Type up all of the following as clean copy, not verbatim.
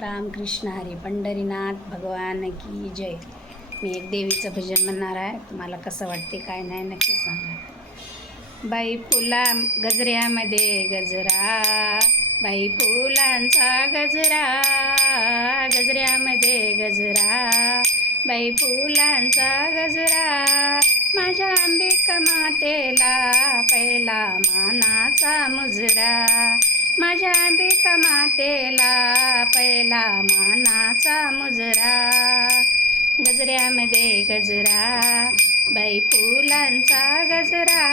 रामकृष्ण हरी पंढरीनाथ भगवान की जय. मी एक देवीचं भजन म्हणणार आहे. तुम्हाला कसं वाटते काय नाही नक्की सांगा. बाई फुला गजऱ्यामध्ये गजरा, बाई फुलांचा गजरा, गजऱ्यामध्ये गजरा, बाई फुलांचा गजरा, माझ्या अंबिका मातेला पहिला मानाचा मुजरा, माझ्या अंबिका मातेला पहिला मानाचा मुजरा, गजऱ्यामध्ये गजरा, बाई फुलांचा गजरा,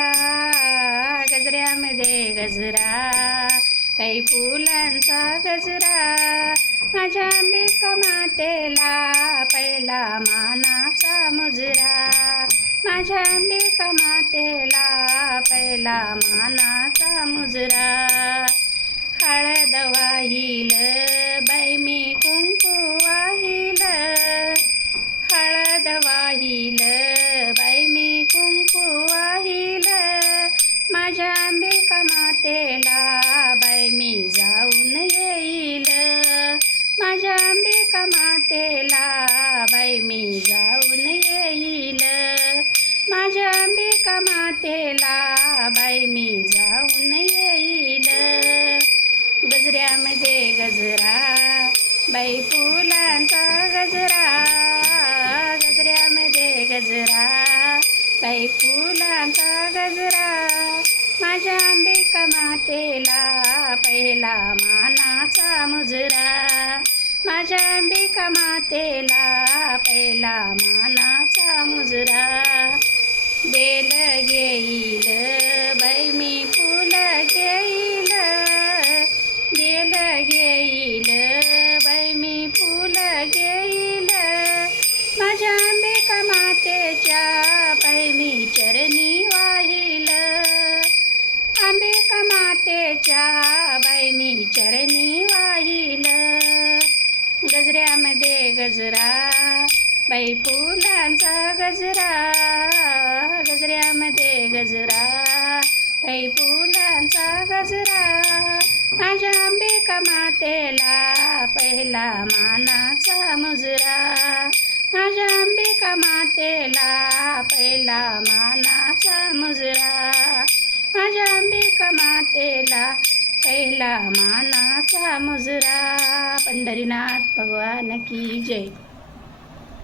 गजऱ्यामध्ये गजरा, बाई फुलांचा गजरा, माझ्या अंबिका मातेला पहिला मानाचा मुजरा, माझ्या अंबिका मातेला पहिला मानाचा मुजरा, हळद वाहील बाई मी कुंकू वाहील, हळद वाहील बाई मी कुंकू वाहील, माझ्या अंबिका मातेला बाई मी जाऊन येईल, माझ्या अंबिका मातेला बाई मी जाऊन येईल, माझ्या अंबिका मातेला बाई मी जाऊन येईल, गजऱ्यामध्ये गजरा, बाई फुलांचा गजरा, गजऱ्यामध्ये गजरा, बाई फुलांचा गजरा, माझ्या अंबिका मातेला पहिला मानाचा मुजरा, माझ्या अंबिका मातेला पहिला मानाचा मुजरा, बेल घेईल बाई मी फुल घेईल, बेल घेईल बाई मी फुल घेईल, माझ्या अंबिका मातेच्या बाई मी चरणी वाहील, अंबिका मातेच्या बाई मी चरणी वाहील, गजऱ्यामध्ये गजरा, बाई फुलांचा गजरा, गजऱ्यामध्ये गजरा, बाई फुलांचा गजरा, माझ्या अंबिका मातेला पहिला मानाचा मुजरा, माझ्या अंबिका मातेला पहिला मानाचा मुजरा, माझ्या अंबिका मातेला पहिला मानाचा मुजरा. पंढरीनाथ भगवान की जय.